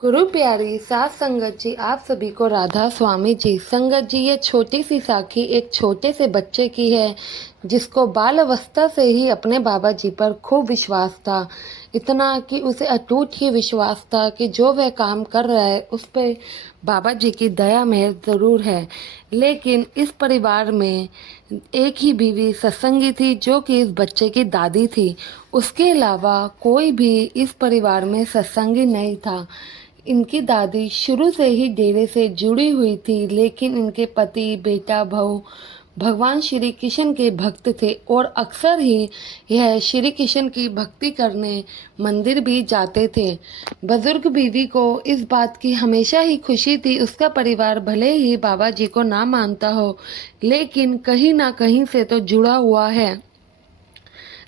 गुरु प्यारी सात संगत जी, आप सभी को राधा स्वामी जी। संगत जी, ये छोटी सी साखी एक छोटे से बच्चे की है जिसको बाल अवस्था से ही अपने बाबा जी पर खूब विश्वास था। इतना कि उसे अटूट ही विश्वास था कि जो वह काम कर रहा है उस पर बाबा जी की दया मेहर ज़रूर है। लेकिन इस परिवार में एक ही बीवी सत्संगी थी जो कि इस बच्चे की दादी थी। उसके अलावा कोई भी इस परिवार में सत्संगी नहीं था। इनकी दादी शुरू से ही डेरे से जुड़ी हुई थी, लेकिन इनके पति, बेटा, बहू भगवान श्री कृष्ण के भक्त थे और अक्सर ही यह श्री कृष्ण की भक्ति करने मंदिर भी जाते थे। बुजुर्ग बीवी को इस बात की हमेशा ही खुशी थी, उसका परिवार भले ही बाबा जी को ना मानता हो, लेकिन कहीं ना कहीं से तो जुड़ा हुआ है।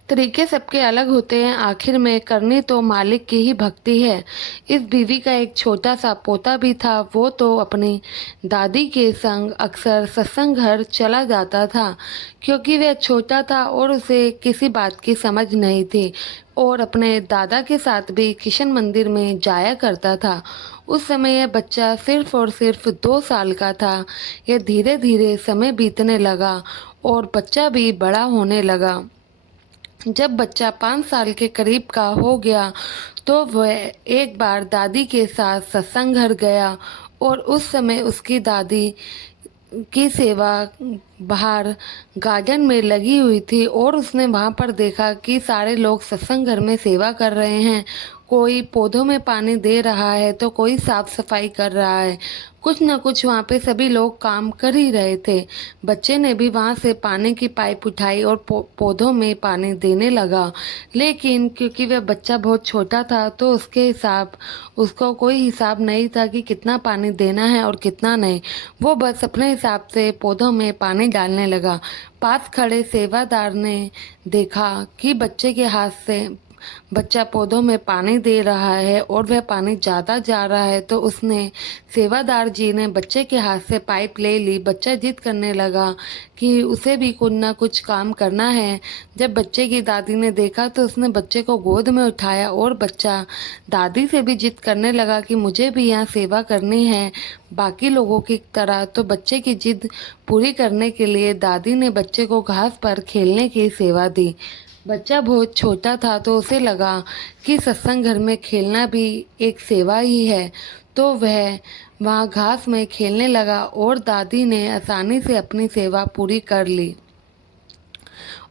तरीके सबके अलग होते हैं, आखिर में करनी तो मालिक की ही भक्ति है। इस बीवी का एक छोटा सा पोता भी था। वो तो अपनी दादी के संग अक्सर सत्संग घर चला जाता था, क्योंकि वह छोटा था और उसे किसी बात की समझ नहीं थी, और अपने दादा के साथ भी किशन मंदिर में जाया करता था। उस समय यह बच्चा सिर्फ और सिर्फ 2 साल का था। यह धीरे धीरे समय बीतने लगा और बच्चा भी बड़ा होने लगा। जब बच्चा 5 साल के करीब का हो गया तो वह एक बार दादी के साथ सत्संग घर गया, और उस समय उसकी दादी की सेवा बाहर गार्डन में लगी हुई थी, और उसने वहाँ पर देखा कि सारे लोग सत्संग घर में सेवा कर रहे हैं। कोई पौधों में पानी दे रहा है तो कोई साफ सफाई कर रहा है। कुछ न कुछ वहाँ पे सभी लोग काम कर ही रहे थे। बच्चे ने भी वहाँ से पानी की पाइप उठाई और पौधों में पानी देने लगा। लेकिन क्योंकि वह बच्चा बहुत छोटा था तो उसको कोई हिसाब नहीं था कि कितना पानी देना है और कितना नहीं। वो बस अपने हिसाब से पौधों में पानी डालने लगा। पास खड़े सेवादार ने देखा कि बच्चे के हाथ से बच्चा पौधों में पानी दे रहा है और वह पानी ज़्यादा जा रहा है, तो उसने सेवादार जी ने बच्चे के हाथ से पाइप ले ली। बच्चा जिद करने लगा कि उसे भी कुछ ना कुछ काम करना है। जब बच्चे की दादी ने देखा तो उसने बच्चे को गोद में उठाया, और बच्चा दादी से भी जिद करने लगा कि मुझे भी यहाँ सेवा करनी है बाकी लोगों की तरह। तो बच्चे की जिद पूरी करने के लिए दादी ने बच्चे को घास पर खेलने की सेवा दी। बच्चा बहुत छोटा था तो उसे लगा कि सत्संग घर में खेलना भी एक सेवा ही है, तो वह वहाँ घास में खेलने लगा और दादी ने आसानी से अपनी सेवा पूरी कर ली।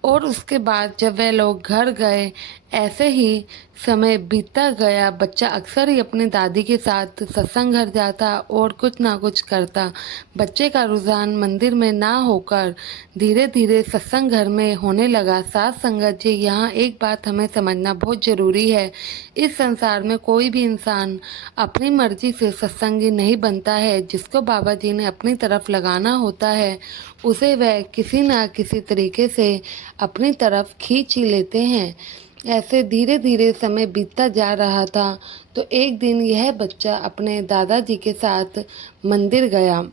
और उसके बाद जब वह लोग घर गए, ऐसे ही समय बीतता गया। बच्चा अक्सर ही अपनी दादी के साथ सत्संग घर जाता और कुछ ना कुछ करता। बच्चे का रुझान मंदिर में ना होकर धीरे धीरे सत्संग घर में होने लगा। साथ संगत जी, यहाँ एक बात हमें समझना बहुत ज़रूरी है। इस संसार में कोई भी इंसान अपनी मर्जी से सत्संगी नहीं बनता है। जिसको बाबा जी ने अपनी तरफ लगाना होता है उसे वह किसी न किसी तरीके से अपनी तरफ खींच ही लेते हैं। ऐसे धीरे धीरे समय बीतता जा रहा था, तो एक दिन यह बच्चा अपने दादाजी के साथ मंदिर गया,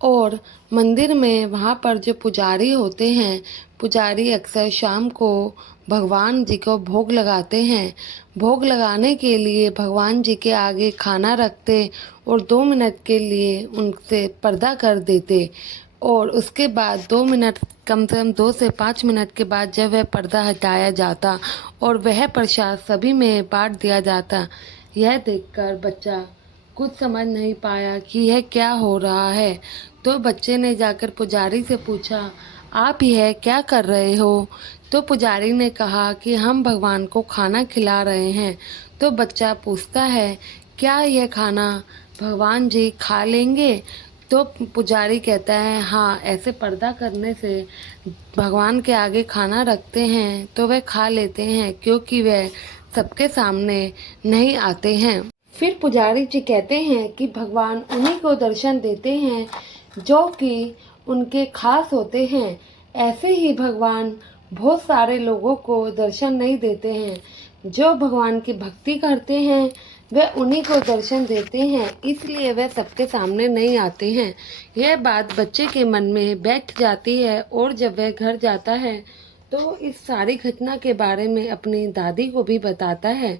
और मंदिर में वहाँ पर जो पुजारी होते हैं, पुजारी अक्सर शाम को भगवान जी को भोग लगाते हैं। भोग लगाने के लिए भगवान जी के आगे खाना रखते और 2 मिनट के लिए उनसे पर्दा कर देते, और उसके बाद 2 मिनट, कम से कम 2 से 5 मिनट के बाद जब वह पर्दा हटाया जाता और वह प्रसाद सभी में बांट दिया जाता। यह देखकर बच्चा कुछ समझ नहीं पाया कि यह क्या हो रहा है। तो बच्चे ने जाकर पुजारी से पूछा, आप यह क्या कर रहे हो? तो पुजारी ने कहा कि हम भगवान को खाना खिला रहे हैं। तो बच्चा पूछता है, क्या यह खाना भगवान जी खा लेंगे? तो पुजारी कहता है, हाँ, ऐसे पर्दा करने से भगवान के आगे खाना रखते हैं तो वह खा लेते हैं, क्योंकि वह सबके सामने नहीं आते हैं। फिर पुजारी जी कहते हैं कि भगवान उन्हीं को दर्शन देते हैं जो कि उनके खास होते हैं। ऐसे ही भगवान बहुत सारे लोगों को दर्शन नहीं देते हैं। जो भगवान की भक्ति करते हैं वह उन्हीं को दर्शन देते हैं, इसलिए वह सबके सामने नहीं आते हैं। यह बात बच्चे के मन में बैठ जाती है, और जब वह घर जाता है तो इस सारी घटना के बारे में अपनी दादी को भी बताता है।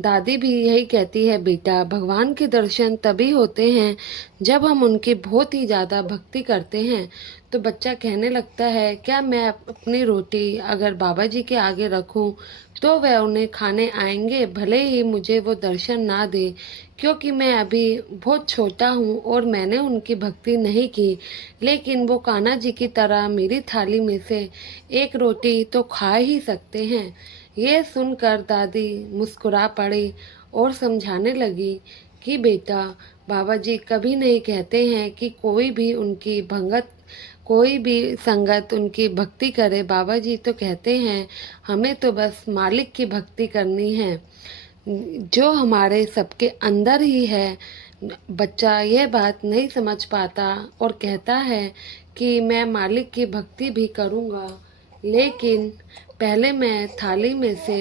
दादी भी यही कहती है, बेटा भगवान के दर्शन तभी होते हैं जब हम उनकी बहुत ही ज़्यादा भक्ति करते हैं। तो बच्चा कहने लगता है, क्या मैं अपनी रोटी अगर बाबा जी के आगे रखूं तो वह उन्हें खाने आएंगे, भले ही मुझे वो दर्शन ना दे, क्योंकि मैं अभी बहुत छोटा हूँ और मैंने उनकी भक्ति नहीं की। लेकिन वो कान्हा जी की तरह मेरी थाली में से एक रोटी तो खा ही सकते हैं। ये सुनकर दादी मुस्कुरा पड़ी और समझाने लगी कि बेटा, बाबा जी कभी नहीं कहते हैं कि कोई भी संगत उनकी भक्ति करे। बाबा जी तो कहते हैं हमें तो बस मालिक की भक्ति करनी है, जो हमारे सबके अंदर ही है। बच्चा यह बात नहीं समझ पाता और कहता है कि मैं मालिक की भक्ति भी करूँगा, लेकिन पहले मैं थाली में से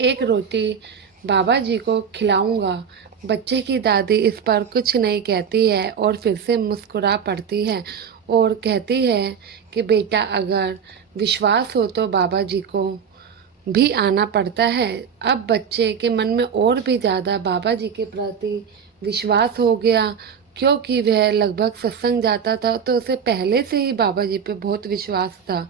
एक रोटी बाबा जी को खिलाऊंगा। बच्चे की दादी इस पर कुछ नहीं कहती है और फिर से मुस्कुरा पड़ती है और कहती है कि बेटा, अगर विश्वास हो तो बाबा जी को भी आना पड़ता है। अब बच्चे के मन में और भी ज़्यादा बाबा जी के प्रति विश्वास हो गया, क्योंकि वह लगभग सत्संग जाता था तो उसे पहले से ही बाबा जी पे बहुत विश्वास था।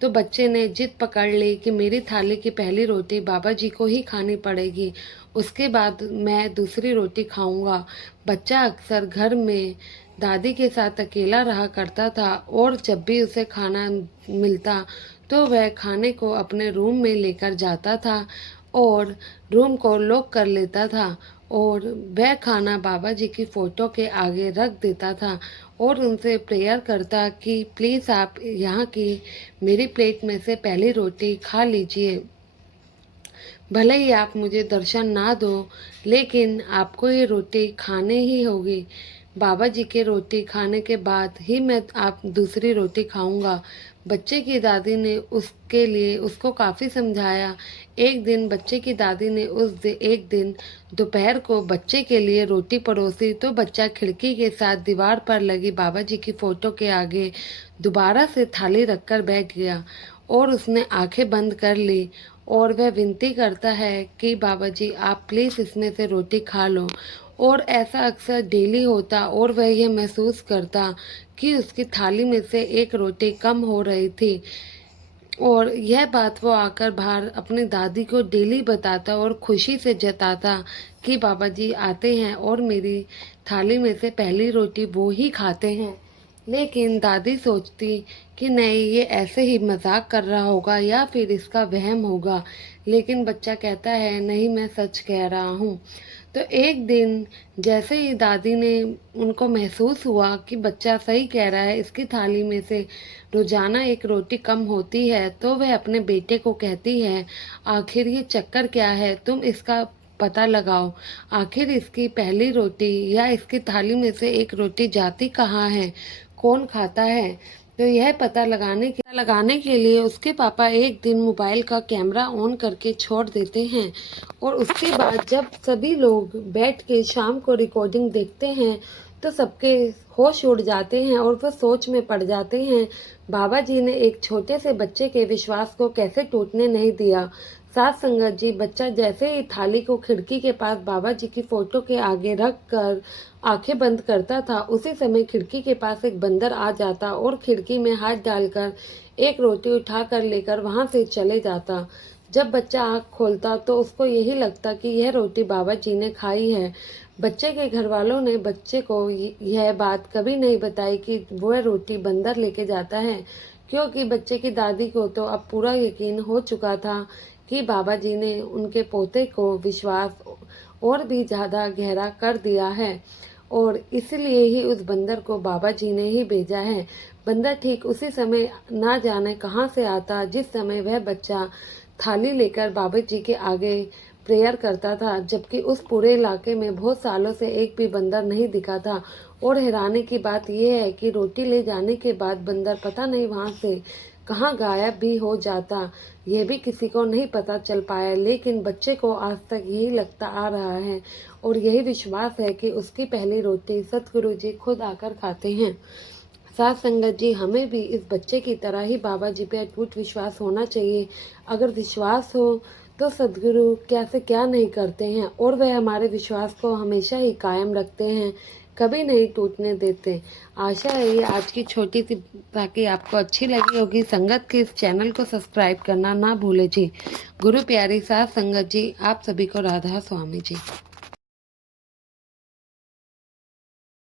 तो बच्चे ने जिद पकड़ ली कि मेरी थाली की पहली रोटी बाबा जी को ही खानी पड़ेगी, उसके बाद मैं दूसरी रोटी खाऊंगा। बच्चा अक्सर घर में दादी के साथ अकेला रहा करता था और जब भी उसे खाना मिलता तो वह खाने को अपने रूम में लेकर जाता था और रूम को लॉक कर लेता था और वह खाना बाबा जी की फ़ोटो के आगे रख देता था और उनसे प्रेयर करता कि प्लीज़ आप यहाँ की मेरी प्लेट में से पहली रोटी खा लीजिए। भले ही आप मुझे दर्शन ना दो, लेकिन आपको ये रोटी खाने ही होगी। बाबा जी के रोटी खाने के बाद ही मैं आप दूसरी रोटी खाऊंगा। बच्चे की दादी ने उसको काफ़ी समझाया। एक दिन बच्चे की दादी ने एक दिन दोपहर को बच्चे के लिए रोटी परोसी तो बच्चा खिड़की के साथ दीवार पर लगी बाबा जी की फ़ोटो के आगे दोबारा से थाली रखकर बैठ गया और उसने आंखें बंद कर ली और वह विनती करता है कि बाबा जी आप प्लीज़ इसमें से रोटी खा लो। और ऐसा अक्सर डेली होता और वह ये महसूस करता कि उसकी थाली में से एक रोटी कम हो रही थी और यह बात वो आकर बाहर अपनी दादी को डेली बताता और खुशी से जताता कि बाबा जी आते हैं और मेरी थाली में से पहली रोटी वो ही खाते हैं। लेकिन दादी सोचती कि नहीं, ये ऐसे ही मजाक कर रहा होगा या फिर इसका वहम होगा। लेकिन बच्चा कहता है नहीं, मैं सच कह रहा हूँ। तो एक दिन जैसे ही दादी ने उनको महसूस हुआ कि बच्चा सही कह रहा है, इसकी थाली में से रोजाना एक रोटी कम होती है, तो वह अपने बेटे को कहती है आखिर ये चक्कर क्या है, तुम इसका पता लगाओ। आखिर इसकी पहली रोटी या इसकी थाली में से एक रोटी जाती कहाँ है, कौन खाता है। तो यह पता लगाने के लिए उसके पापा एक दिन मोबाइल का कैमरा ऑन करके छोड़ देते हैं और उसके बाद जब सभी लोग बैठ के शाम को रिकॉर्डिंग देखते हैं तो सबके होश उड़ जाते हैं और वह सोच में पड़ जाते हैं बाबा जी ने एक छोटे से बच्चे के विश्वास को कैसे टूटने नहीं दिया। साथ संगत जी, बच्चा जैसे ही थाली को खिड़की के पास बाबा जी की फोटो के आगे रख कर आंखें बंद करता था, उसी समय खिड़की के पास एक बंदर आ जाता और खिड़की में हाथ डालकर एक रोटी उठा कर लेकर वहां से चले जाता। जब बच्चा आंख खोलता तो उसको यही लगता कि यह रोटी बाबा जी ने खाई है। बच्चे के घर वालों ने बच्चे को यह बात कभी नहीं बताई कि वह रोटी बंदर लेके जाता है, क्योंकि बच्चे की दादी को तो अब पूरा यकीन हो चुका था कि बाबा जी ने उनके पोते को विश्वास और भी ज़्यादा गहरा कर दिया है और इसलिए ही उस बंदर को बाबा जी ने ही भेजा है। बंदर ठीक उसी समय ना जाने कहाँ से आता जिस समय वह बच्चा थाली लेकर बाबा जी के आगे प्रेयर करता था, जबकि उस पूरे इलाके में बहुत सालों से एक भी बंदर नहीं दिखा था। और हैरानी की बात यह है कि रोटी ले जाने के बाद बंदर पता नहीं वहां से कहाँ गायब भी हो जाता, यह भी किसी को नहीं पता चल पाया। लेकिन बच्चे को आज तक यही लगता आ रहा है और यही विश्वास है कि उसकी पहली रोटी सतगुरु जी खुद आकर खाते हैं। साथ संगत जी, हमें भी इस बच्चे की तरह ही बाबा जी पे अटूट विश्वास होना चाहिए। अगर विश्वास हो तो सद्गुरु क्या से क्या नहीं करते हैं, और वह हमारे विश्वास को हमेशा ही कायम रखते हैं, कभी नहीं टूटने देते। आशा है ये आज की छोटी सी ताकि आपको अच्छी लगी होगी। संगत के इस चैनल को सब्सक्राइब करना ना भूले जी। गुरु प्यारी साथ संगत जी, आप सभी को राधा स्वामी जी।